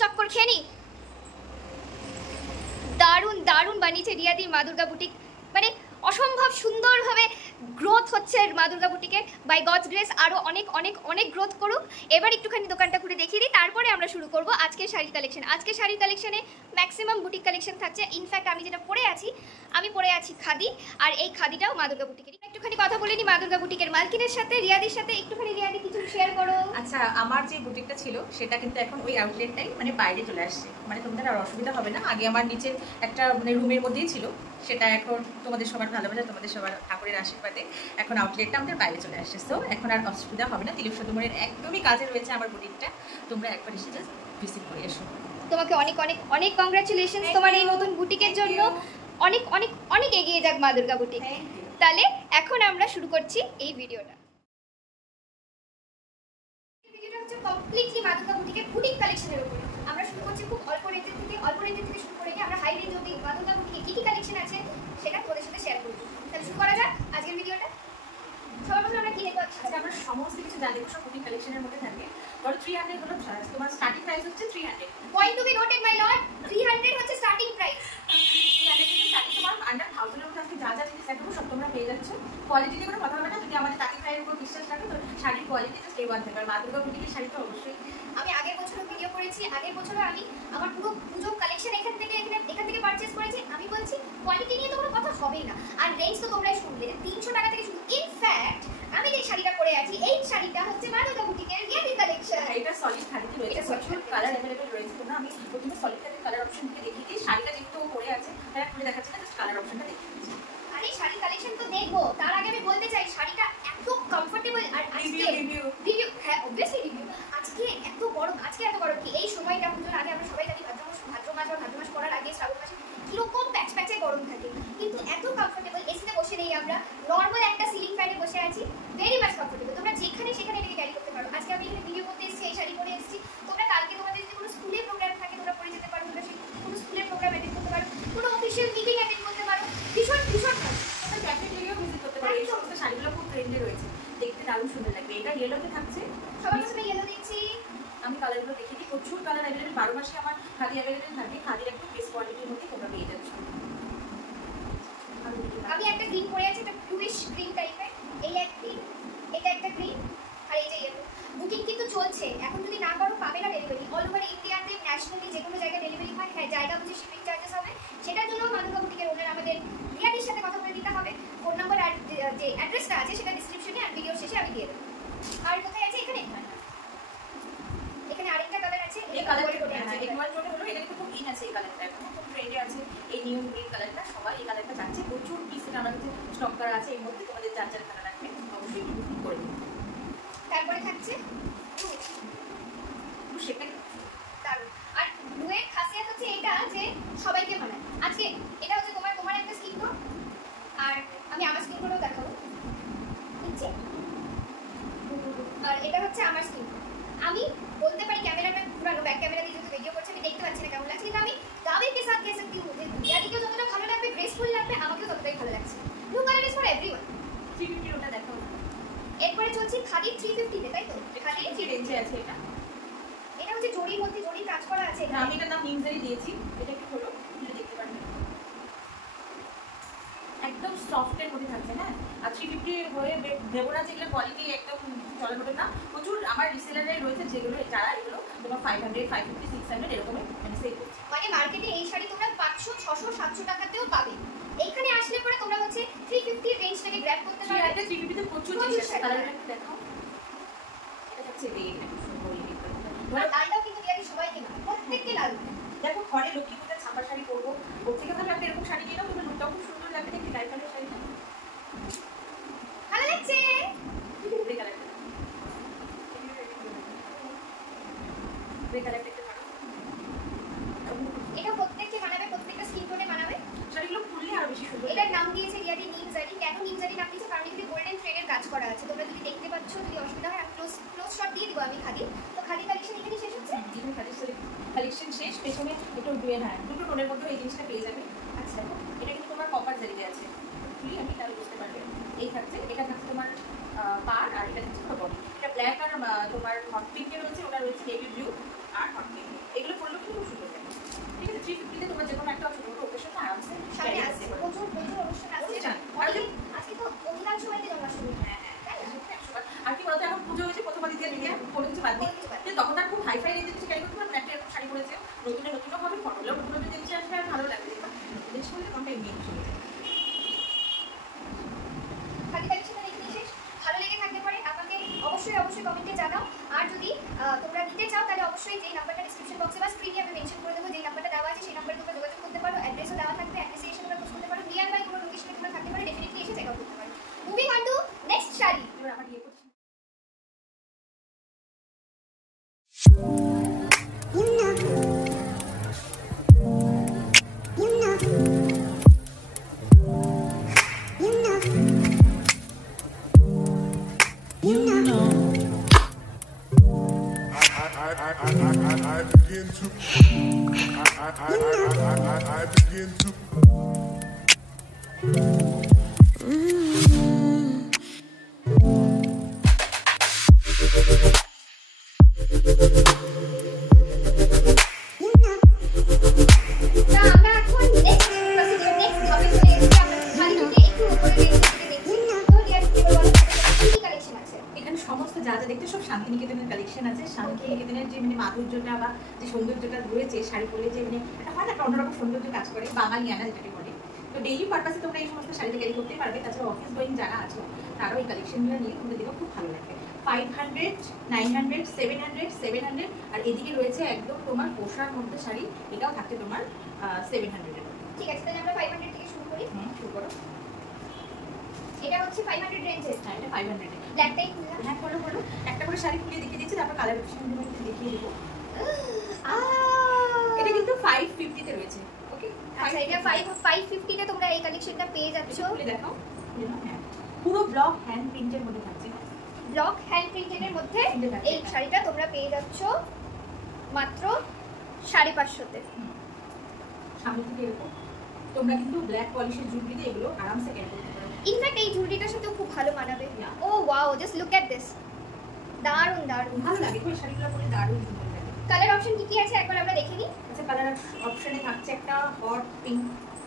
চক্কর খেয়ে নি। দারুণ দারুণ বানিয়েছে রিয়াদির মা দুর্গা বুটিক, মানে অসম্ভব সুন্দরভাবে গ্রোথ হচ্ছে মা দুর্গা বুটিকের। বাই গডস গ্রেস আরও অনেক অনেক অনেক গ্রোথ করুক। এবার একটুখানি দোকানটা ঘুরে দেখিয়ে দিই, তারপরে আমরা শুরু করব আজকের শাড়ির কালেকশন। আজকের শাড়ির কালেকশনে ম্যাক্সিমাম বুটিক কালেকশন থাকছে। ইনফ্যাক্ট আমি যেটা পরে আছি খাদি, আর এই খাদিটাও মা দুর্গা বুটিকের। একটুখানি কথা বলে নি মা দুর্গা বুটিকের মালকিনের সাথে, রিয়াদির সাথে। একটুখানি রিয়াদি কিছু শেয়ার করো। আচ্ছা, আমার যে বুটিকটা ছিল সেটা কিন্তু এখন ওই আউটলেটটাই মানে বাইরে চলে আসছে, মানে তোমাদের আর অসুবিধা হবে না। আগে আমার নিচের একটা মানে রুমের মধ্যেই ছিল, সেটা এখন তোমাদের সবার ভালোবাসা, তোমাদের সবার ঠাকুরের আশীর্বাদে এখন আউটলেটটা আমাদের বাইরে চলে আসছে। তো এখন আর অসুবিধা হবে না। তিলক সদুমনের একদমই কাজে রয়েছে আমার বুটিকটা, তোমরা একবার এসে জাস্ট ভিজিট করে এসো। তোমাকে অনেক অনেক অনেক কংগ্রাচুলেশন তোমার এই নতুন বুটিকের জন্য। অনেক অনেক অনেক এগিয়ে যাক মা দুর্গা বুটিক। তাহলে এখন আমরা শুরু করছি এই ভিডিওটা। ভিডিওটা হচ্ছে কমপ্লিটলি মা দুর্গা বুটিকের বুটিক কালেকশনের উপরে। আমরা শুরু করছি খুব অল্প রেঞ্জের থেকে শুরু করে আমরা হাই রেঞ্জ অবধি মা দুর্গা বুটিকে কি কি কালেকশন আছে সেটা তোমাদের সাথে শেয়ার করব। তাহলে শুরু করা যাক আজকের ভিডিওটা। সবার প্রথমে আমরা কি দেখব? আচ্ছা, আমরা সমস্ত কিছু যা দেখবো সব বুটিক কালেকশনের মধ্যে থাকবে। ধরো 300 হলো তোমার স্টার্টিং প্রাইস হচ্ছে 300। Point to be noted my lord, 300 হচ্ছে স্টার্টিং প্রাইস। 300 থেকে স্টার্টিং তোমার আন্ডার 1000 এর মধ্যে যা যা জিনিস দেখাবো সব তোমরা পেয়ে যাচ্ছ। কোয়ালিটি নিয়ে কোনো কথা হবে না। যদি আমাদের তাকি প্রাইসের উপর বিশ্বাস রাখো তো শাড়ির কোয়ালিটি জাস্ট A1 থাকবে। আর মা দুর্গা বুটিকের শাড়ি তো অবশ্যই। আমি আগের বছরও ভিডিও করেছি, আগের বছরও আমি আমার পুরো পুজো কালেকশন এখান থেকে পারচেজ করেছি। আমি বলছি কোয়ালিটি নিয়ে তো কোনো কথা হবেই না। আর রেঞ্জ তো তোমরাই শুনলে 300 টাকা থেকে শুরু। ইনফ্যাক্ট আমি যে শাড়িটা পরে আছি এই শাড়িটা হচ্ছে মা দুর্গা বুটিকের রিয়াদির কালেকশন। এটা সলিড খাদিতে রয়েছে, প্রচুর কালার अवेलेबल রয়েছে। তোমরা আমি প্রথমে সলিড খাদির কালার অপশন থেকে দেখিয়ে দিই। শাড়িটা যেহেতু পরে আছে তাই খুলে দেখাচ্ছি না, জাস্ট কালার অপশনটা দেখিয়ে দিচ্ছি। আরে শাড়ির কালেকশন তো দেখবো, তার আগে আমি বলতে চাই শাড়িটা এত কমফোর্টেবল। আর আজকে রিভিউ, হ্যাঁ অবভিয়াসলি রিভিউ। আজকে এত গরম কি এই সময়টা পুজোর আগে আমরা সবাই জানি ভাদ্র মাস পড়ার আগে শ্রাবণ মাসে কিরকম প্যাচে গরম থাকে, কিন্তু এত কমফোর্টেবল। এসিতে বসে নেই আমরা, নর্মাল একটা সিলিং ফ্যানে বসে আছি, ভেরি মাচ কমফোর্টেবল। তোমরা যেখানে সেখানে এটাকে ক্যারি করতে পারো। আজকে আমি এখানে ভিডিও করতে এসেছি, এই শাড়ি পরে এসেছি। তোমরা কালকে তোমাদের যদি কোনো স্কুলে প্রোগ্রাম থাকে তোমরা পরে যেতে পারো, তোমরা কোনো স্কুলের প্রোগ্রাম অ্যাটেন্ড করতে পারো, কোনো অফিসিয়াল মিটিং অ্যাটেন্ড করতে পারো। ভীষণ ভালো। তোমরা ক্যাফেটেরিয়াও ভিজিট করতে পারো। এই সমস্ত শাড়িগুলো খুব ট্রেন্ডে রয়েছে, দেখতে দারুণ সুন্দর লাগবে। এটা ইয়েলোতে থাকছে, সবার প্রথমে ইয়েলো দেখছি। আমি কালারগুলো দেখিয়ে দিই। প্রচুর কালার अवेलेबल, 12 মাসে আমার খাদি अवेलेबल থাকে। খাদির একটু বেস্ট কোয়ালিটির মধ্যে তোমরা পেয়ে যাচ্ছ। আমি একটা গ্রিন পরে আছি, একটা ব্লুইশ গ্রিন টাইপের। এই এক গ্রিন, এটা একটা গ্রিন, আর এই যে ইয়েলো। বুকিং কিন্তু চলছে, এখন যদি না করো পাবে না ডেলিভারি। অল ওভার ইন্ডিয়াতে ন্যাশনালি যে কোনো জায়গায় ডেলিভারি হয়। হ্যাঁ, জায়গা বুঝে শিপিং চার্জেস হবে, সেটার জন্য মা দুর্গা বুটিকের ওনার আমাদের রিয়াদির সাথে কথা বলে দিতে হবে। ফোন নাম্বার আর যে অ্যাড্রেসটা আছে সেটা ডিসক্রিপশনে আর ভিডিওর শেষে আমি দিয়ে দেবো। আর কোথায় আছে? এখানে আরেকটা কালার আছে। এই কালারটা একবার টোটাল হলো, এটা কিন্তু খুব ইন আছে। এই কালারটা এখন খুব ট্রেন্ডে আছে, এই নিউ গ্রিন কালারটা। সবাই এই কালারটা চাচ্ছে। প্রচুর পিস আমার কাছে স্টক করা আছে। এর মধ্যে তোমাদের যার যার কালার রাখবে অবশ্যই বুকিং করে দিন। তারপরে থাকছে ব্লু শেডটা দারুণ। আর ব্লুয়ের খাসিয়াত হচ্ছে এটা যে সবাইকে মানায়। আজকে এটা হচ্ছে তোমার একটা স্কিন টোন, আর আমি আমার স্কিন টোনও দেখাবো নিচে। আর এটা হচ্ছে আমার স্কিন টোন। আমি বলতে পারি ক্যামেরাটা ঘুরানো, ব্যাক ক্যামেরা দিয়ে যদি ভিডিও করছি আমি দেখতে পাচ্ছি না কেমন লাগছে, কিন্তু আমি দাবির কে সাথ कैसे सकती हूं যে রিয়াদিকেও যতটা ভালো লাগবে, গ্রেসফুল লাগবে, আমাকেও ততটাই ভালো লাগছে। Blue colour is for everyone. 350 ওটা দেখাও। এরপরে চলছি খাদি 350 তে, তাই তো? খাদি এই রেঞ্জে আছে এটা। এটা হচ্ছে জরির মধ্যে জরির কাজ করা আছে। আমি এটার নাম নিমজারি দিয়েছি। এটা কি হলো তুমি দেখতে পারবে, একদম সফটের মধ্যে থাকছে। হ্যাঁ, আর 350 হয়ে দেবো না যেগুলো কোয়ালিটি একদম চলার মতো না। প্রচুর আমার রিসেলারে রয়েছে যেগুলো যারা এগুলো তোমার 500, 550, 600 এরকমই সেল করছে। মানে মার্কেটে এই শাড়ি তোমরা 500, 600, 700 টাকাতেও পাবে। এইখানে আসলে পরে তোমরা হচ্ছে 350 রেঞ্জ থেকে গ্র্যাব করতে পারবে। 350 তে প্রচুর জিনিস আছে। কালারটা দেখাও। এটা হচ্ছে রেড, সুন্দর এই আর লালটাও কিন্তু রিয়াদি সবাইকে না, প্রত্যেককে লাল। দেখো ঘরে লক্ষ্মী পূজার ছাপা শাড়ি পরবো, ওর থেকে ভালো একটা এরকম শাড়ি নিয়ে নাও, তোমার লুকটাও খুব সুন্দর লাগবে। দেখতে লাইফালের শাড়িটা ভালো লাগছে। গ্রে কালারটা, গ্রে কালারটা একটু ভালো। এটা প্রত্যেককে মানাবে, প্রত্যেকটা স্কিন টোনে মানাবে। শাড়িগুলো খুললে আরো বেশি সুন্দর। এটার নাম দিয়েছে রিয়াদি নিমজারি। কেন নিমজারি নাম দিয়েছে? কারণ এখানে গোল্ডেন থ্রেডের কাজ করা আছে। তোমরা যদি দেখতে পাচ্ছ, যদি অসুবিধা হয় আমি ক্লোজ শট দিয়ে দিব। আমি খাদি তো খাদি কালেকশন এখানে শেষ হচ্ছে। এখানে খাদি কালেকশন শেষ। পেছনে একটু ডুয়ে, হ্যাঁ দুটো টোনের মধ্যে এই জিনিসটা পেয়ে যাবে। আচ্ছা, এটা কিন্তু তোমার কপার জারিতে আছে। খুলি আমি তাহলে বুঝতে পারবে। এই থাকছে, এটা থাকছে তোমার পার, আর এটা থাকছে তোমার বডি। এটা ব্ল্যাক আর তোমার হট পিঙ্কের রয়েছে, ওটা রয়েছে নেভি ব্লু আর হট পিঙ্ক। এগুলো পরলে 350 তে তোমরা যে কোনো একটা ছোট ছোট অকেশন আরামসে সামনে আসছে প্রচুর অনুষ্ঠান আসছে। আজকে তো অধিকাংশ বাড়িতে জন্মাষ্টমী। হ্যাঁ আর কি বলতো এখন পুজো হয়েছে প্রথমবার দিয়ে দিকে কোনো কিছু বাদ নেই তখন আর খুব হাইফাই রেঞ্জে কিছু ক্যারি করতে পারবে একটা এরকম শাড়ি পরেছে নতুন হবে ফটোগুলো নতুন নতুন জিনিস আসবে আর ভালো লাগবে এদের সঙ্গে কোনটা এগিয়ে চলে যায় ভালো লেগে থাকতে পারে আমাকে অবশ্যই কমেন্টে জানাও। আর যদি তোমরা নিতে চাও তাহলে অবশ্যই যেই নাম্বারটা ডিসক্রিপশন বক্সে বা স্ক্রিনে আমি মেনশন করে দেবো, যেই নাম্বারটা দেওয়া আছে সেই নাম্বারে তোমরা যোগাযোগ করতে পারো। অ্যাড্রেসও দেওয়া থাকবে, অ্যাড্রেসে এসে তোমরা পোস্ট করতে পারো। নিয়ার বাই কোনো লোকেশনে তোমরা থাকতে পারো, ডেফিনেটলি এসে চেক আউট করতে পারো। Moving on to next sari. এবার আমার ইয়ে করছি I begin to শান্তিনিকেতনের কালেকশন আছে। শান্তিনিকেতনের যে মানে মাধুর্যটা বা যে সৌন্দর্যটা রয়েছে শাড়ি পরলে যে মানে একটা হয় না একটা অন্যরকম সৌন্দর্য কাজ করে বাঙালিয়ানা যেটাকে বলে। তো ডেইলি পারপাসে তোমরা এই সমস্ত শাড়িটা ক্যারি করতে পারবে। তাছাড়া অফিস গোয়িং যারা আছো তারাও এই কালেকশনগুলো নিয়ে তোমাদের দেখো খুব ভালো লাগবে। 500, 900, 700, 700 আর এদিকে রয়েছে একদম তোমার পোশার মধ্যে শাড়ি, এটাও থাকছে তোমার 700 এর। ঠিক আছে, তাহলে আমরা 500 থেকে শুরু করি। শুরু করো। এটা হচ্ছে 500 রেঞ্জে। হ্যাঁ এটা 500 এর। ব্ল্যাকটাই খুললাম। হ্যাঁ বলো একটা করে শাড়ি খুলে দেখিয়ে দিচ্ছি, তারপর কালার অপশনগুলো একটু দেখিয়ে দেবো। এটা কিন্তু 550 তে রয়েছে। ওকে আচ্ছা, এটা 550 তে তোমরা এই কালেকশনটা পেয়ে যাচ্ছো। খুলে দেখাও। হ্যাঁ পুরো ব্লক হ্যান্ড প্রিন্টের মধ্যে থাকছে। ব্লক হ্যান্ড প্রিন্টের মধ্যে এই শাড়িটা তোমরা পেয়ে যাচ্ছো মাত্র 550 তে। সামনে থেকে এরকম তোমরা কিন্তু ব্ল্যাক পলিশের জুয়েলারি এগুলো আরামসে ক্যারি করতে পারো। ইনফ্যাক্ট এই জুয়েলারিটার সাথে খুব ভালো মানাবে। Oh wow, just look at this, দারুন দারুন ভালো লাগে। ওই শাড়িগুলো পরে দারুন সুন্দর লাগে। কালার অপশন কি কি আছে একবার আমরা দেখে নিই। আচ্ছা, কালার অপশনে থাকছে একটা হট পিঙ্ক,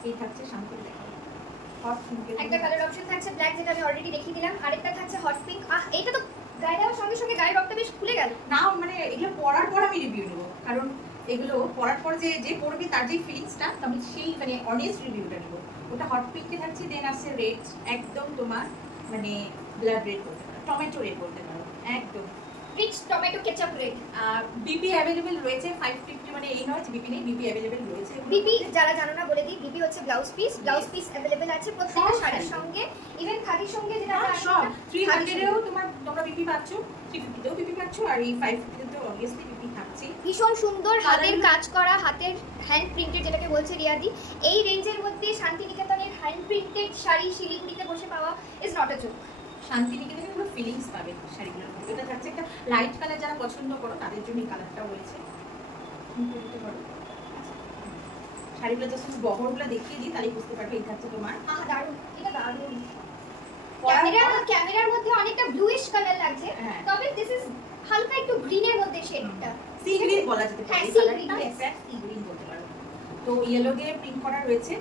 এই থাকছে সামনে দেখো হট পিঙ্ক। একটা কালার অপশন থাকছে ব্ল্যাক, যেটা আমি অলরেডি দেখিয়ে দিলাম। আরেকটা থাকছে হট পিঙ্ক। এটা তো গায়ে দেওয়ার সঙ্গে সঙ্গে গায়ের রক্তটা বেশ খুলে গেল। না মানে এগুলো পরার পর আমি রিভিউ নেব, কারণ এগুলো পরার পর যে পরবে তার যে ফিলিংসটা আমি সেই মানে অনেস্ট রিভিউটা নেব। ওটা হট পিঙ্কে থাকছে, দেন আসছে রেড, একদম তোমার মানে ব্লাড রেড বলতে পারো, টমেটো রেড বলতে পারো, একদম rich tomato ketchup red. BP available রয়েছে 550, মানে এই নয় যে বিপি নেই, বিপি অ্যাভেলেবেল রয়েছে। বিপি যারা জানো না বলে দিই, বিপি হচ্ছে ব্লাউজ পিস অ্যাভেলেবেল আছে প্রত্যেকটা শাড়ির সঙ্গে, ইভেন খাদির সঙ্গে যেটা আমরা সব 300 এও তোমরা বিপি পাচ্ছ, 350 তেও বিপি পাচ্ছ, আর এই 550 তেও অবভিয়াসলি বিপি থাকছে। ভীষণ সুন্দর হাতের কাজ করা, হাতের হ্যান্ড প্রিন্টেড যেটাকে বলছে রিয়াদি। এই রেঞ্জের মধ্যে শান্তিনিকেতনের হ্যান্ড প্রিন্টেড শাড়ি শিলিগুড়িতে বসে পাওয়া ইজ নট আ জোক। শান্তিনিকেতনে পুরো ফিলিংস পাবে শাড়িগুলোর মধ্যে। এটা থাকছে একটা লাইট কালার, যারা পছন্দ করো তাদের জন্য এই কালারটা রয়েছে। শাড়িগুলো জাস্ট বহরগুলো দেখিয়ে দিই, তাহলে বুঝতে পারবে। এই থাকছে তোমার দারুণ, এটা দারুণ। ক্যামেরার মধ্যে অনেকটা ব্লুইশ কালার লাগছে, তবে দিস ইজ হালকা একটু গ্রিনের মধ্যে শেডটা। সি গ্রিন বলা যেতে পারে, এই কালারটা এক্স্যাক্ট সি গ্রিন বলতে পারো। তো ইয়েলো দিয়ে প্রিন্ট করা রয়েছে,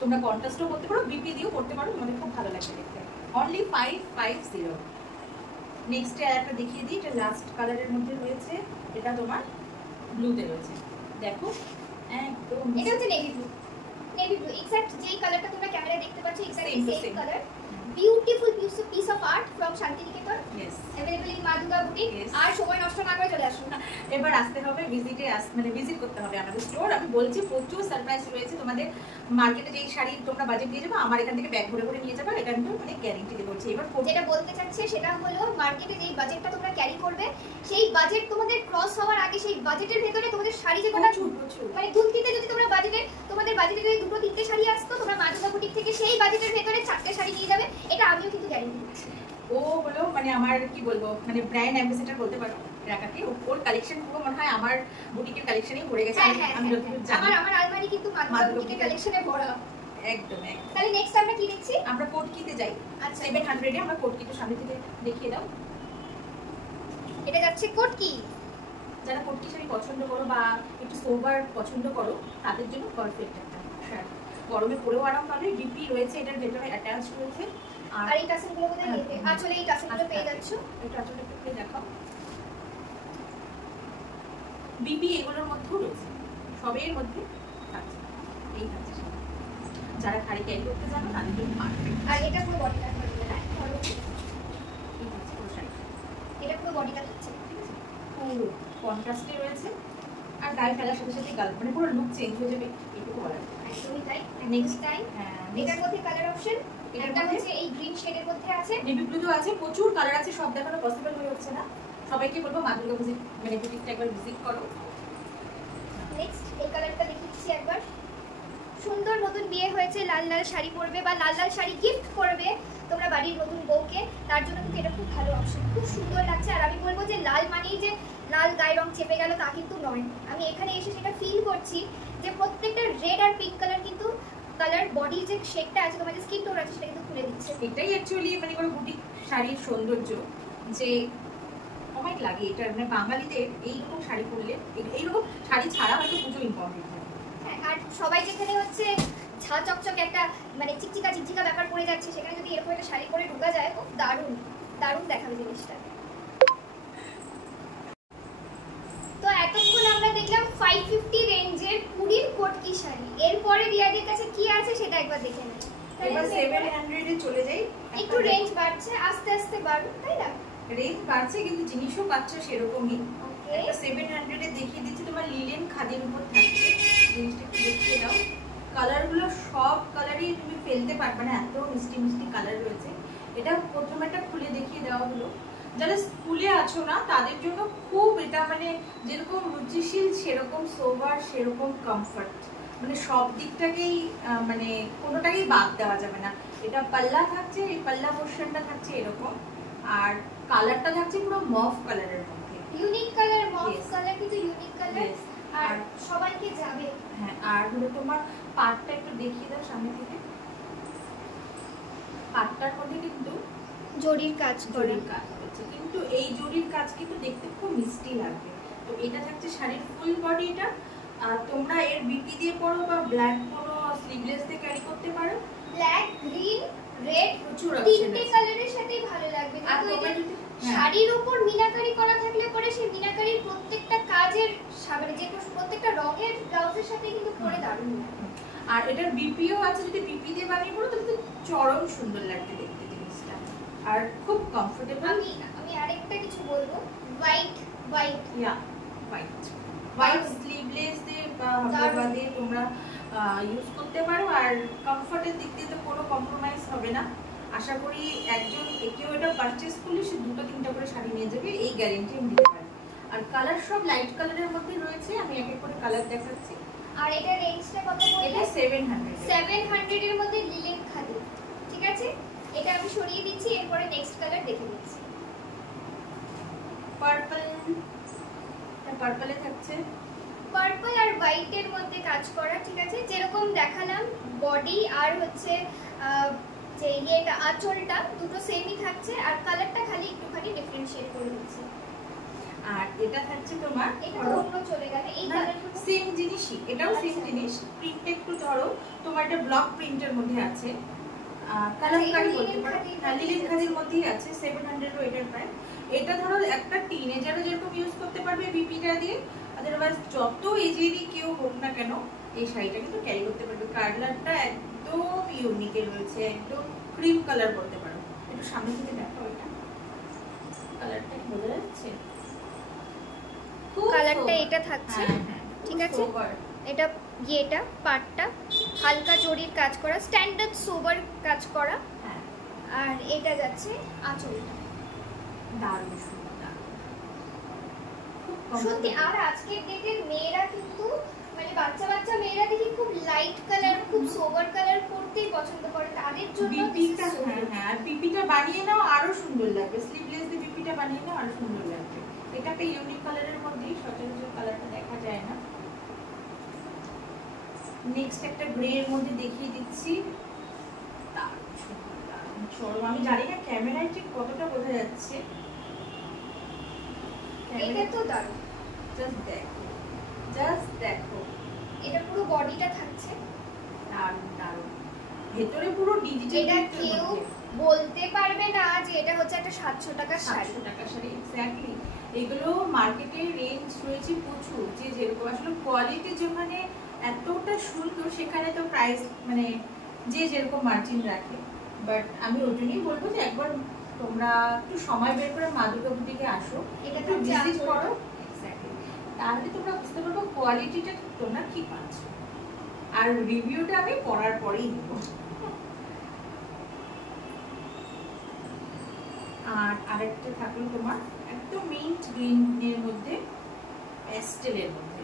তোমরা কন্ট্রাস্টও করতে পারো, বিপি দিয়েও করতে পারো, তোমাদের খুব ভালো লাগবে দেখতে। অনলি 550। নেক্সট একটা দেখিয়ে দিই, এটা লাস্ট কালারের মধ্যে রয়েছে, এটা তোমার ব্লুতে রয়েছে। দেখো একদম এটা হচ্ছে navy blue. Navy blue exact যেই কালারটা তোমরা ক্যামেরায় দেখতে পাচ্ছ, exactly same colour. Beautiful piece of art from Shantiniketan. Yes, available in Madhuka boutique. আর সময় নষ্ট না করে চলে আসুন। এবার আসতে হবে মানে ভিজিট করতে হবে আমাদের স্টোর। আমি বলছি প্রচুর সারপ্রাইজ রয়েছে তোমাদের। মার্কেটে যেই শাড়ি তোমরা বাজেট দিয়ে যাবে, আমার এখান থেকে ব্যাগ ভরে ভরে নিয়ে যাবে, এটা কিন্তু মানে গ্যারান্টি দিয়ে বলছি। এবার যেটা বলতে চাচ্ছে সেটা হলো, মার্কেটে যেই বাজেটটা তোমরা ক্যারি করবে, সেই বাজেট তোমাদের ক্রস হওয়ার আগে সেই বাজেটের ভেতরে তোমাদের শাড়ি যে কোটা মানে দুলতিতে যদি তোমরা তোমাদের বাজেটে যদি দুটো তিনটে শাড়ি আসতো, তোমরা মাধুকা বুটিক থেকে সেই বাজেটের ভেতরে 4টে শাড়ি নিয়ে যাবে। এটা আমিও কিন্তু গ্যারান্টি দিচ্ছি। ও হলো মানে আমার কি বলবো, মানে ব্র্যান্ড অ্যাম্বাসেডর বলতে পারো রাকাকে। ওর কালেকশন পুরো মনে হয় আমার বুটিকের কালেকশনেই ভরে গেছে। আমি যতটুকু জানি আমার আলমারি কিন্তু মাধুকা বুটিকের কালেকশনে ভরা। একদম। তাহলে নেক্সট আমরা কি দেখছি? আমরা কোটকিতে যাই। আচ্ছা 700 এ আমরা কোটকি তো সামনে থেকে দেখিয়ে দাও। এটা যাচ্ছে কোটকি। যারা কোটকি বুটকি শাড়ি পছন্দ করো বা একটু সোবার পছন্দ করো তাদের জন্য পারফেক্ট একটা শাড়ি। গরমে পরেও আরাম পাবে, ডিপি রয়েছে, এটার ভেতরে অ্যাটাচ রয়েছে। আর এই টাসেলগুলো কোথায় আঁচলে এই টাসেলগুলো পেয়ে যাচ্ছ। এটা আঁচলে একটু খুলে দেখাও। বিপি এগুলোর মধ্যেও রয়েছে, সবের মধ্যে থাকছে। এই থাকছে যারা শাড়ি ক্যারি করতে জানো তাদের জন্য পারফেক্ট। আর এটা পুরো বডিটা থাকবে, হ্যাঁ এই থাকছে পুরো শাড়ি, এটা পুরো বডিটা থাকছে, পুরো কন্ট্রাস্টে রয়েছে। আর গায়ে ফেলার সাথে সাথে গাল মানে পুরো লুক চেঞ্জ হয়ে যাবে, এটুকু বলা যায়। একদমই তাই, নেক্সট একদমই তাই। হ্যাঁ, এটার মধ্যে কালার অপশন এটার একটা মধ্যে হচ্ছে এই গ্রিন শেডের মধ্যে আছে, নেভি ব্লু আছে, প্রচুর কালার আছে, সব দেখানো পসিবল হয়ে উঠছে না। সবাইকে বলবো মা দুর্গা ভিজিট মানে বুটিকটা একবার ভিজিট করো। নেক্সট এই কালারটা দেখিয়েছি একবার। সুন্দর নতুন বিয়ে হয়েছে, লাল লাল শাড়ি পরবে বা লাল লাল শাড়ি গিফট করবে তোমরা বাড়ির নতুন বউকে, তার জন্য কিন্তু এটা খুব ভালো অপশন, খুব সুন্দর লাগছে। আর আমি বলবো যে লাল মানেই যে লাল গায়ে রং চেপে গেল তা কিন্তু নয়। আমি এখানে এসে সেটা ফিল করছি যে প্রত্যেকটা রেড আর পিঙ্ক কালার কিন্তু কালার বডির যে শেডটা আছে, তোমার যে স্কিন টোন আছে সেটা কিন্তু খুলে দিচ্ছে। এটাই অ্যাকচুয়ালি মানে কোনো বুটিক শাড়ির সৌন্দর্য, যে অনেক লাগে এটা মানে বাঙালিদের এইরকম শাড়ি পরলে, এইরকম শাড়ি ছাড়া হয়তো পুজো ইম্পর্টেন্ট হয়। হ্যাঁ, আর সবাই যেখানে হচ্ছে ঝা চকচক একটা মানে চিকচিকা চিকচিকা ব্যাপার পড়ে যাচ্ছে, সেখানে যদি এরকম একটা শাড়ি পরে ঢোকা যায়, খুব দারুণ দারুণ দেখাবে জিনিসটা। তো এতক্ষণ আমরা দেখলাম 550 রেঞ্জের পুরীর কটকি শাড়ি। এরপরে রিয়াদের কাছে কি আছে সেটা একবার দেখে নেব। এবার 700 এ চলে যাই। একটু রেঞ্জ বাড়ছে, আস্তে আস্তে বাড়ুক, তাই না? রেঞ্জ বাড়ছে কিন্তু জিনিসও পাচ্ছ সেরকমই। ওকে, একটা 700 এ দেখিয়ে দিচ্ছি, তোমার লিলেন খাদির উপর থাকছে। জিনিসটা একটু দেখিয়ে দাও। কালারগুলো সব কালারই তুমি ফেলতে পারবে না, এত মিষ্টি মিষ্টি কালার রয়েছে। এটা প্রথমে একটা খুলে দেখিয়ে দেওয়া হলো। যারা স্কুলে আছো না তাদের জন্য খুব এটা মানে যেরকম রুচিশীল সেরকম সোবার সেরকম কমফর্ট, মানে সব দিকটাকেই মানে কোনোটাকেই বাদ দেওয়া যাবে না। এটা পাল্লা থাকছে, এই পাল্লা পোর্শনটা থাকছে এরকম, আর কালারটা থাকছে পুরো মফ কালারের মধ্যে। Unique colour, mauve Yes. Colour কিন্তু ইউনিক কালার, Yes. আর সবাইকে যাবে। হ্যাঁ, আর হলো তোমার পাটটা একটু দেখিয়ে দাও সামনে থেকে। পাটটার মধ্যে কিন্তু জরির কাজ করে। জরির কাজ হয়েছে, কিন্তু এই জরির কাজ কিন্তু দেখতে খুব মিষ্টি লাগবে। তো এটা থাকছে শাড়ির ফুল বডি। এটা তোমরা এর বিপি দিয়ে পরো বা ব্ল্যাক কোনো স্লিভলেস দিয়ে ক্যারি করতে পারো। ব্ল্যাক, গ্রিন, রেড, প্রচুর তিনটে কালারের সাথেই ভালো লাগবে। আর কিন্তু তোমরা এটা যদি হ্যাঁ, শাড়ির উপর মিনাকারি করা থাকলে পরে সেই মিনাকারির প্রত্যেকটা কাজের মানে যে প্রত্যেকটা রঙের ব্লাউজের সাথে কিন্তু পরে দারুণ লাগে। আর এটার বিপিও আছে, যদি বিপি দিয়ে বানিয়ে পরো তাহলে তো চরম সুন্দর লাগবে দেখতে জিনিসটা, আর খুব কমফোর্টেবল। আমি আরেকটা কিছু বলবো, হোয়াইট হোয়াইট ইয়া হোয়াইট স্লিভলেস দিয়ে বা হাফা দিয়ে তোমরা ইউজ করতে পারো। আর কমফোর্টের দিক দিয়ে তো কোনো কম্প্রোমাইজ হবে না। আশা করি একজন কেউ এটা পারচেস করলে সে 2-3টা করে শাড়ি নিয়ে যাবে, এই গ্যারেন্টি আমি দিতে পারি। আর কালার সব লাইট কালারের মধ্যে রয়েছে, আমি এক এক করে কালার দেখাচ্ছি। আর এটা রেঞ্জটা কত বললে? এটা 700 700 এর মধ্যে লিলেন খাদি, ঠিক আছে? এটা আমি সরিয়ে দিচ্ছি, এরপরে নেক্সট কালার দেখে নিচ্ছি। পার্পল, পার্পলে থাকছে পার্পল আর হোয়াইটের মধ্যে কাজ করা, ঠিক আছে? যেরকম দেখালাম বডি আর হচ্ছে যে ইয়েটা আঁচলটা দুটো সেমই থাকছে, আর কালারটা খালি একটুখানি ডিফারেন্সিয়েট করে দিচ্ছি। আর এটা থাকছে তোমার এটা অন্য চলে গেল, এই কালারগুলো সেম জিনিসই, এটাও সেম আচ্ছা। জিনিস। প্রিন্টটা একটু ধরো, তোমার এটা ব্লক প্রিন্টের মধ্যে আছে, কালামকারী বলতে পারো। হ্যাঁ, লিলেন খাদির মধ্যেই আছে, 700 ও এটার প্রাইস। এটা ধরো একটা টিনেজারও যেরকম ইউজ করতে পারবে বিপিটা দিয়ে, আদারওয়াইজ যত এজেরই কেউ হোক না কেন এই শাড়িটা কিন্তু ক্যারি করতে পারবে। কালারটা একদম ইউনিক রয়েছে, একদম ক্রিম কালার বলতে পারো। একটু সামনে থেকে দেখো, এটা কালারটা কি বোঝা যাচ্ছে? কালারটা এটা থাকছে, ঠিক আছে? সোবার। এটা ইয়েটা পাটটা হালকা জরির কাজ করা, স্ট্যান্ডার্ড সোবার কাজ করা, হ্যাঁ, আর এটা যাচ্ছে আঁচলটা। দারুণ সুন্দর, খুব সত্যি। আর আজকের ডেটের মেয়েরা কিন্তু মানে বাচ্চা বাচ্চা মেয়েরা দেখি খুব লাইট কালার, খুব সোবার কালার পরতেই পছন্দ করে, তাদের জন্য বিপিটা হ্যাঁ হ্যাঁ, আর বিপিটা বানিয়ে নাও আরো সুন্দর লাগবে। স্লিভলেস দিয়ে বিপিটা বানিয়ে নাও আরো সুন্দর লাগবে। এটা একটা ইউনিক কালারের মধ্যেই, সচরাচর কালারটা দেখা যায় না। নেক্সট একটা গ্রে এর মধ্যে দেখিয়ে দিচ্ছি, দারুণ সুন্দর, দারুণ চরম। আমি জানি না ক্যামেরায় ঠিক কতটা বোঝা যাচ্ছে। এটা তো দারুণ। জাস্ট ডিজিটাল এটা কেউ বলতে পারবে না যে এটা হচ্ছে একটা 700 টাকার শাড়ি। 700 টাকার শাড়ি এক্স্যাক্টলি। এগুলো মার্কেটে রেঞ্জ রয়েছে প্রচুর, যে যেরকম আসলে কোয়ালিটি যেখানে এতটা সুন্দর সেখানে তো প্রাইস মানে যে যেরকম মার্জিন রাখে। বাট আমি ওই জন্যই বলবো যে একবার তোমরা একটু সময় বের করে মা দুর্গা বুটিকে আসো, এটা একটু তো ভিজিট যা করো, তাহলে তোমরা বুঝতে পারবো কোয়ালিটিটা তোমরা কি পাচ্ছ। আর রিভিউটা আমি পড়ার পরেই দেবো। আর আরেকটা থাকলো তোমার একদম মিন্ট গ্রিন এর মধ্যে প্যাস্টেলের মধ্যে।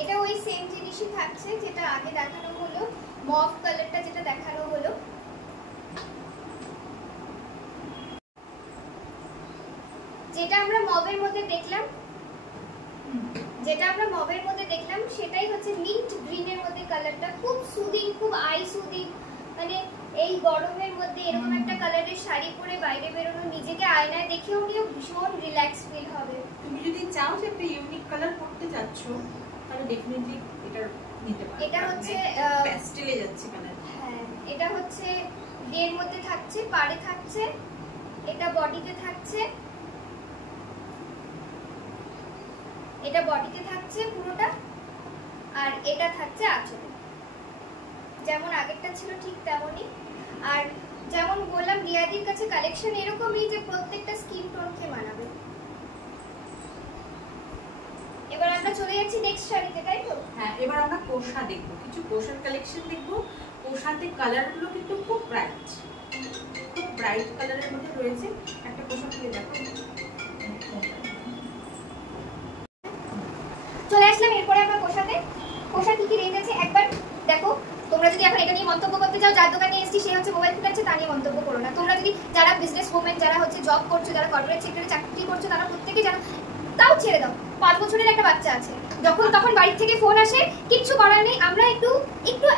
এটা ওই সেম জিনিসই থাকছে যেটা আগে দেখানো হলো, মভ কালারটা যেটা দেখানো হলো। যেটা আমরা মবের মধ্যে দেখলাম সেটাই হচ্ছে মিন্ট গ্রিনের মধ্যে কালারটা, খুব সুদিং, খুব আই সুদিং। মানে এই গরমের মধ্যে এরকম একটা কালারের শাড়ি পরে বাইরে বেরোনো, নিজেকে আয়নায় দেখেও নিও ভীষণ রিল্যাক্স ফিল হবে। তুমি যদি চাও যে একটা ইউনিক কালার পড়তে যাচ্ছ তাহলে ডেফিনেটলি এটা নিতে পারো। এটা হচ্ছে প্যাস্টেলে যাচ্ছে কালার। হ্যাঁ, এটা হচ্ছে এর মধ্যে থাকছে, পাড়ে থাকছে, এটা বডিতে থাকছে, এটা বডিতে থাকছে পুরোটা, আর এটা থাকছে আঁচলে। যেমন আগেরটা ছিল ঠিক তেমনই। আর যেমন বললাম রিয়াদির কাছে কালেকশন এরকমই যে প্রত্যেকটা স্কিন টোনকে মানাবে। এবার আমরা চলে যাচ্ছি নেক্সট শাড়িতে, তাই তো? হ্যাঁ, এবার আমরা কোষা দেখবো, কিছু কোষার কালেকশন দেখবো। কোষাতে কালারগুলো কিন্তু খুব ব্রাইট কালারের মধ্যে রয়েছে। একটা কোষা খুলে দেখো। চলে আসলাম এরপরে আমরা কোষা কি রেঞ্জ আছে একবার দেখো। তোমরা যদি এখন এটা নিয়ে মন্তব্য করতে চাও, যার দোকানে এসেছি সে হচ্ছে মোবাইল ফুটাচ্ছে, তা নিয়ে মন্তব্য করো না। তোমরা যদি যারা বিজনেস ওমেন, যারা হচ্ছে জব করছো, যারা কর্পোরেট সেক্টরে চাকরি করছো, তারা প্রত্যেকে জানো, তাও ছেড়ে দাও। 5 বছরের একটা বাচ্চা আছে, যখন তখন বাড়ি থেকে ফোন আসে, কিচ্ছু করার নেই, আমরা একটু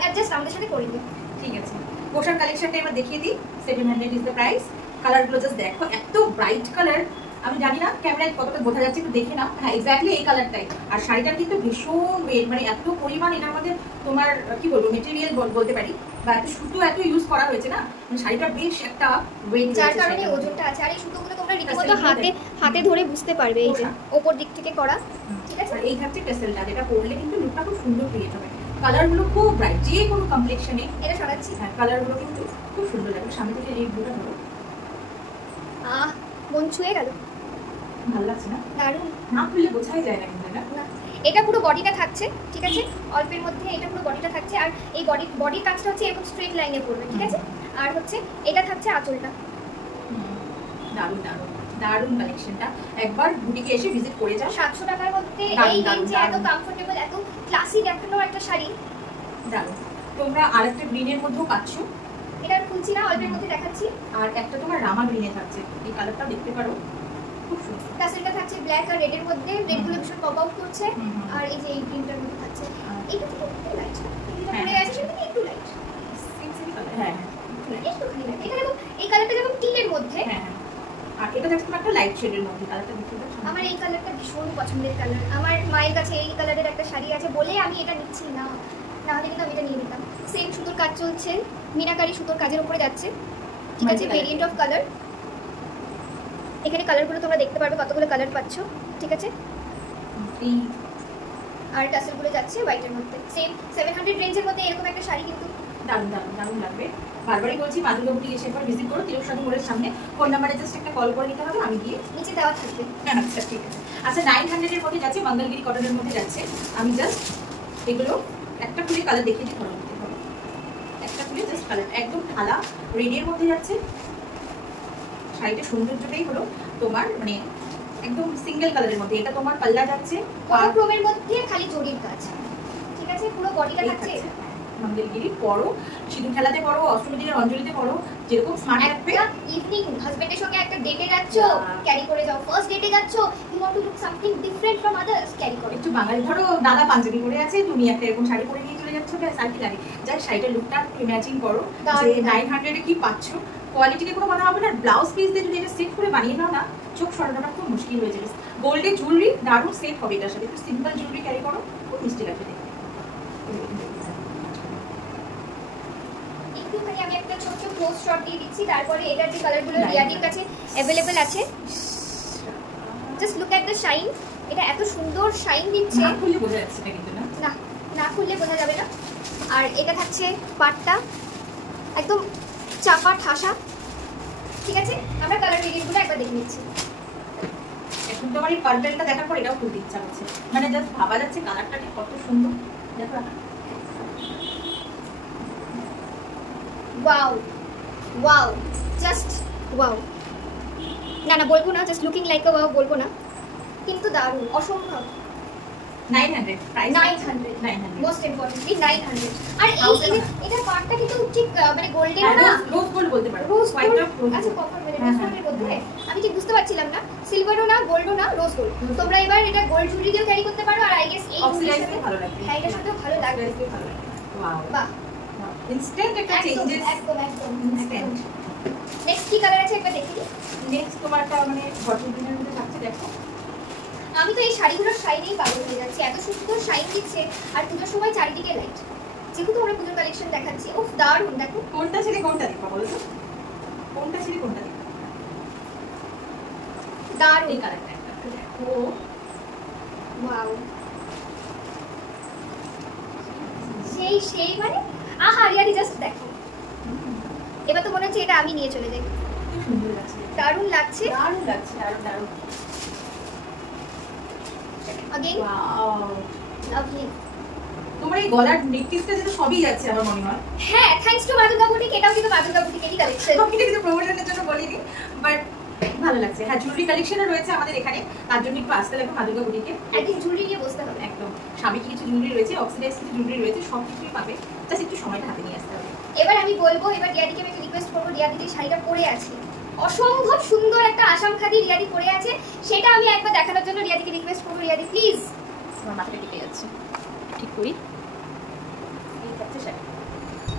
অ্যাডজাস্ট আমাদের সাথে করে দিই। ঠিক আছে, কোষার কালেকশনটা এবার দেখিয়ে দিই। 700 ইজ দ্য প্রাইস। কালারগুলো জাস্ট দেখো, এত ব্রাইট কালার। আমি জানি না ক্যামেরায় কতটা বোঝা যাচ্ছে, একটু দেখে নাও। হ্যাঁ, এক্স্যাক্টলি এই কালারটাই। আর শাড়িটার কিন্তু ভীষণ ওয়েট, মানে এত পরিমাণ এটার মধ্যে তোমার কি বলবো মেটেরিয়াল বলতে পারি, বা এত সুতো এত ইউজ করা হয়েছে না, মানে শাড়িটা বেশ একটা ওয়েট, যার কারণে ওজনটা আছে। আর এই সুতোগুলো তোমরা রীতিমতো হাতে ধরে বুঝতে পারবে, এই যে উপর দিক থেকে করা। ঠিক আছে, আর এই থাকছে টেসেলটা, যেটা পরলে কিন্তু লুকটা খুব সুন্দর ক্রিয়েট হবে। কালারগুলো খুব ব্রাইট, যে কোনো কমপ্লেক্সনে। এটা সরাচ্ছি। হ্যাঁ, কালারগুলো কিন্তু খুব সুন্দর লাগে। সামনে থেকে এই ব্লুটা ধরো, মন ছুঁয়ে গেল, ভালো লাগছে না? দারুণ। না খুললে বোঝাই যায় না কিন্তু না। এটা পুরো বডিটা থাকছে, ঠিক আছে, অল্পের মধ্যে এটা পুরো বডিটা থাকছে। আর এই বডির কাজটা হচ্ছে এরকম স্ট্রেট লাইনে পড়বে, ঠিক আছে। আর হচ্ছে এটা থাকছে আঁচলটা। দারুণ দারুণ দারুণ কালেকশনটা। একবার বুটিকে এসে ভিজিট করে যাও। 700 টাকার মধ্যে এই রেঞ্জে এত কমফোর্টেবল, এত ক্লাসি দেখানোর একটা শাড়ি দারুণ। তোমরা আরেকটা গ্রিনের মধ্যেও পাচ্ছ, এটা খুলছি না, অল্পের মধ্যে দেখাচ্ছি। আর একটা তোমার রামা গ্রিনে থাকছে, এই কালারটা দেখতে পারো, খুব সুন্দর। টাসেলটা থাকছে ব্ল্যাক আর রেডের মধ্যে, রেডগুলো ভীষণ পপ আউট করছে। আর এই যে এই গ্রিনটার মধ্যে থাকছে, এইটা থেকে একটু লাইট, এটা পরে আছে সেটা থেকে একটু লাইট, হ্যাঁ একটুখানি লাইট। এটা দেখো এই কালারটা যেমন টিলের মধ্যে, হ্যাঁ। আর এটা থাকছে একটা লাইট শেডের মধ্যে, কালারটা দেখতে পাচ্ছ। আমার এই কালারটা ভীষণ পছন্দের কালার। আমার মায়ের কাছে এই কালারের একটা শাড়ি আছে বলে আমি এটা নিচ্ছি না, নাহলে কিন্তু আমি এটা নিয়ে নিতাম। সেম সুতোর কাজ চলছে, মিনাকারি সুতোর কাজের উপরে যাচ্ছে, ঠিক আছে। ভেরিয়েন্ট অফ কালার, এখানে কালারগুলো তোমরা দেখতে পারবে, কতগুলো কালার পাচ্ছ, ঠিক আছে। এই আর টাসেলগুলো যাচ্ছে হোয়াইটের মধ্যে। সেম 700 রেঞ্জের মধ্যে এরকম একটা শাড়ি কিন্তু দারুণ দারুণ দারুণ লাগবে। বারবারই বলছি, মা দুর্গা বুটিক এসে একবার ভিজিট করো। তিলক সাধু মোড়ের সামনে। ফোন নাম্বারে জাস্ট একটা কল করে নিতে হবে, আমি গিয়ে নিচে দেওয়া থাকবে। আচ্ছা ঠিক আছে। আচ্ছা 900 এর মধ্যে যাচ্ছে, মঙ্গলগিরি কটনের মধ্যে যাচ্ছে। আমি জাস্ট এগুলো একটা খুলে কালার দেখিয়ে দিই, ধরো একটা খুলে জাস্ট কালার একদম ঢালা রেডের মধ্যে যাচ্ছে। শাড়িটা সৌন্দর্যটাই হলো তোমার মানে একদম সিঙ্গেল কালারের মধ্যে। এটা তোমার পাল্লা যাচ্ছে মনোক্রোমের মধ্যে খালি জরির কাজ, ঠিক আছে। পুরো বডিটা থাকছে মঙ্গলগিরি। পরো, সিঁদুর খেলাতে পরো, অষ্টমী দিনের অঞ্জলিতে পরো, যেরকম স্মার্ট লাগবে। ইভিনিং হাজবেন্ডের সঙ্গে একটা ডেটে যাচ্ছ, ক্যারি করে যাও। ফার্স্ট ডেটে যাচ্ছ, you want to look something different from others, carry করো। একটু বাঙালি, ধরো দাদা পাঞ্জাবি পরে আছে, তুমি একটা এরকম শাড়ি পরে নিয়ে চলে যাচ্ছ, ব্যাস আর কি লাগে। যাই শাড়িটার লুকটা ইমাজিন করো যে 900 এ কি পাচ্ছ। কোয়ালিটিকে কোনো কথা হবে না। ব্লাউজ পিস দিয়ে যদি এটা সেট করে বানিয়ে নাও না, চোখ সরানোটা খুব মুশকিল হয়ে যাবে। গোল্ডের জুয়েলারি দারুণ সেট হবে এটার সাথে। একটু সিম্পল জুয়েলারি ক্যারি করো, খুব মিষ্টি লাগবে দেখতে। একটুখানি আমি একটা ছোট ক্লোজ শট দিয়ে দিচ্ছি, তারপরে এটার যে কালারগুলো রিয়াদির কাছে অ্যাভেলেবেল আছে। Just look at the shine, এটা এত সুন্দর শাইন দিচ্ছে, না খুললে বোঝা যাচ্ছে না কিন্তু না, না না খুললে বোঝা যাবে না। আর এটা থাকছে পাটটা একদম চাপা ঠাসা। ঠিক আছে, আমরা কালার ভেরিয়েন্টগুলো একবার দেখে নিচ্ছি। এখন তোমার এই পার্পলটা দেখার পর এটাও খুলতে ইচ্ছা হচ্ছে, মানে জাস্ট ভাবা যাচ্ছে কালারটা কত সুন্দর। দেখো ওয়াও ওয়াও, জাস্ট ওয়াও। না না বলবো না, জাস্ট লুকিং লাইক আ ওয়াও বলবো না, কিন্তু দারুণ, অসম্ভব। 900 প্রাইস, 900 মোস্ট ইম্পর্টেন্টলি 900। আর এই এটা পার্টটা কিন্তু ঠিক মানে গোল্ডেন না, রোজ গোল্ড বলতে পারো, রোজ হোয়াইট গোল্ড। Of rose. আচ্ছা কপার মানে রোজ গোল্ডের মধ্যে আমি ঠিক বুঝতে পারছিলাম না, সিলভারও না গোল্ডও না, রোজ গোল্ড। তোমরা এবার এটা গোল্ড জুয়েলারি দিয়েও ক্যারি করতে পারো, আর আই গেস এই অক্সিডাইজ সাথে ভালো লাগবে, হ্যাঁ এটার সাথেও ভালো লাগবে। ভালো লাগবে। ওয়াও, বাহ, ইনস্ট্যান্ট একটা চেঞ্জেস, একদম একদম ইনস্ট্যান্ট। নেক্সট কি কালার আছে একবার দেখে নিই। নেক্সট তোমার একটা মানে বটল গ্রিনের মধ্যে থাকছে, দেখো আমি তো এই শাড়িগুলোর শাইনেই পাগল হয়ে যাচ্ছি, এত সুন্দর শাইন দিচ্ছে। আর পুজোর সময় চারিদিকে লাইট, যেহেতু আমরা পুজোর কালেকশন দেখাচ্ছি। ও দারুণ, দেখো কোনটা ছেড়ে কোনটা দেখো বলো তো, কোনটা ছেড়ে কোনটা দেখো। দারুণ এই কালারটা একটা দেখো, ওয়াও, সেই সেই মানে আহা রিয়ালি জাস্ট দেখো, এবার তো মনে হচ্ছে এটা আমি নিয়ে চলে যাই। কি সুন্দর লাগছে, দারুণ লাগছে, দারুণ লাগছে, দারুণ দারুণ। Again wow, lovely. তোমার এই গলার নেকপিসটা যেটা সবই যাচ্ছে আমার মনে হয়। হ্যাঁ, থ্যাঙ্কস টু মাদুর্গা বুটিক, এটাও কিন্তু মাদুর্গা বুটিকেরই কালেকশন। আমি কিন্তু প্রমোশনের জন্য বলিনি, বাট ভালো লাগছে। হ্যাঁ, জুয়েলারি কালেকশনও রয়েছে আমাদের এখানে, তার জন্য একটু আসতে লাগবে মাদুর্গা বুটিকে। একদিন জুয়েলারি নিয়ে বসতে হবে। একদম, স্বামী কিছু জুয়েলারি রয়েছে, অক্সিডাইজ কিছু জুয়েলারি রয়েছে, সব কিছুই পাবে, জাস্ট একটু সময়টা হাতে নিয়ে আসতে হবে। এবার আমি বলবো, এবার রিয়াদিকে আমি রিকোয়েস্ট করবো, রিয়াদি যে শাড়িটা পরে আছে অসম্ভব সুন্দর একটা আসাম খাদি রিয়াদি পরে আছে, সেটা আমি একবার দেখানোর জন্য রিয়াদিকে রিকোয়েস্ট করবো। রিয়াদি প্লিজ। আমার মাথাটা টিকে যাচ্ছে, ঠিক করি। এই হচ্ছে শাড়ি,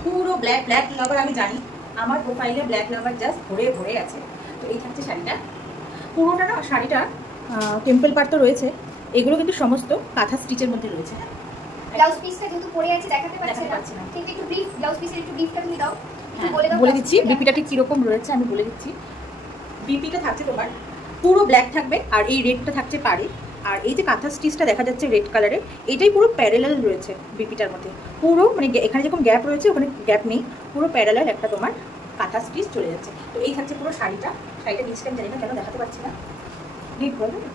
পুরো ব্ল্যাক, ব্ল্যাক লাভার আমি জানি, আমার প্রোফাইলে ব্ল্যাক লাভার জাস্ট ভরে ভরে আছে। তো এই থাকছে শাড়িটা, পুরোটা না শাড়িটা টেম্পল পাড় তো রয়েছে, এগুলো কিন্তু সমস্ত কাঁথা স্টিচের মধ্যে রয়েছে। ব্লাউজ পিসটা যেহেতু পরে আছে দেখাতে দেখাতে পারছি পারছি না, না। কিন্তু একটু ব্রিফ ব্লাউজ পিসের একটু ব্রিফটা তুমি দাও, একটু হ্যাঁ, বলে দাও। বলে দিচ্ছি বিপিটা ঠিক কিরকম রয়েছে, আমি বলে দিচ্ছি। বিপিটা থাকছে তোমার পুরো ব্ল্যাক থাকবে, আর এই রেডটা থাকছে পাড়ে, আর এই যে কাঁথা স্টিচটা দেখা যাচ্ছে রেড কালারে, এটাই পুরো প্যারালাল রয়েছে বিপিটার মধ্যে, পুরো মানে এখানে যেরকম গ্যাপ রয়েছে ওখানে গ্যাপ নেই, পুরো প্যারালাল একটা তোমার কাঁথা স্টিচ চলে যাচ্ছে। তো এই থাকছে পুরো শাড়িটা, শাড়িটা নিচটা আমি জানি না কেন দেখাতে পারছি না, নেট বলবে না?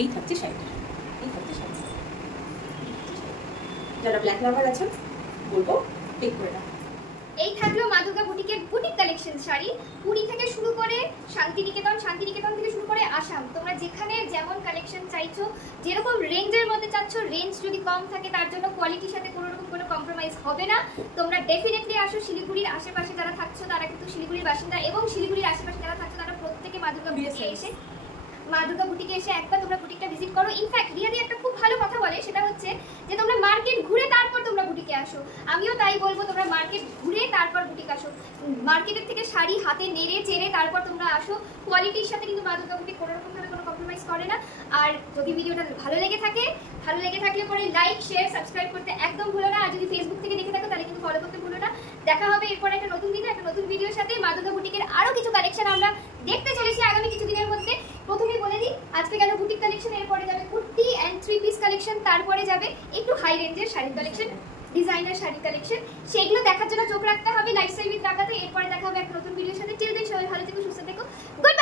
এই থাকছে শাড়িটা, এই থাকছে শাড়িটা। যারা ব্ল্যাক লাভার আছেন বলবো টেক করে না। এই থাকলো মাদুর্গা বুটিকের বুটিক কালেকশন শাড়ি, পুরী থেকে শুরু করে শান্তিনিকেতন, শান্তিনিকেতন থেকে শুরু করে আসাম। তোমরা যেখানে যেমন কালেকশন চাইছো, যেরকম রেঞ্জের মধ্যে চাচ্ছ, রেঞ্জ যদি কম থাকে তার জন্য কোয়ালিটির সাথে কোনো রকম কোনো কম্প্রোমাইজ হবে না। তোমরা ডেফিনেটলি আসো। শিলিগুড়ির আশেপাশে যারা থাকছো তারা কিন্তু শিলিগুড়ির বাসিন্দা, এবং শিলিগুড়ির আশেপাশে যারা থাকছো তারা প্রত্যেকে মাদুর্গা বুটিকে এসে একবার তোমরা বুটিকটা ভিজিট করো। ইনফ্যাক্ট রিয়াদি একটা খুব ভালো কথা বলে, সেটা হচ্ছে যে তোমরা মার্কেট ঘুরে তারপর তোমরা বুটিকে আসো। আমিও তাই বলবো, তোমরা মার্কেট ঘুরে তারপর বুটিক আসো। মার্কেটের থেকে শাড়ি হাতে নেড়ে চেড়ে তারপর তোমরা আসো। কোয়ালিটির সাথে কিন্তু মাদুর্গা বুটিক কোনো রকমভাবে কোনো কম্প্রোমাইজ করে না। আর যদি ভিডিওটা ভালো লেগে থাকলে পরে লাইক শেয়ার সাবস্ক্রাইব করতে একদম ভুলো না। আর যদি ফেসবুক থেকে দেখে থাকো তাহলে কিন্তু ফলো করতে ভুলো না। দেখা হবে এরপর একটা নতুন দিনে একটা নতুন ভিডিওর সাথে। মাদুর্গা বুটিকের আরো কিছু কালেকশন আমরা দেখতে চলেছি আগামী কিছু দিনের মধ্যে। প্রথমেই বলে দিই, আজকে গেল বুটিক কালেকশন, এরপরে যাবে কুর্তি অ্যান্ড 3 পিস কালেকশন, তারপরে যাবে একটু হাই রেঞ্জের শাড়ির কালেকশন, ডিজাইনার শাড়ির কালেকশন। সেগুলো দেখার জন্য চোখ রাখতে হবে লাইফস্টাইল উইথ রাগাতে। এরপরে দেখা হবে একটা নতুন ভিডিওর সাথে। টিল দেন সবাই ভালো থেকো, সুস্থ থেকো। গুড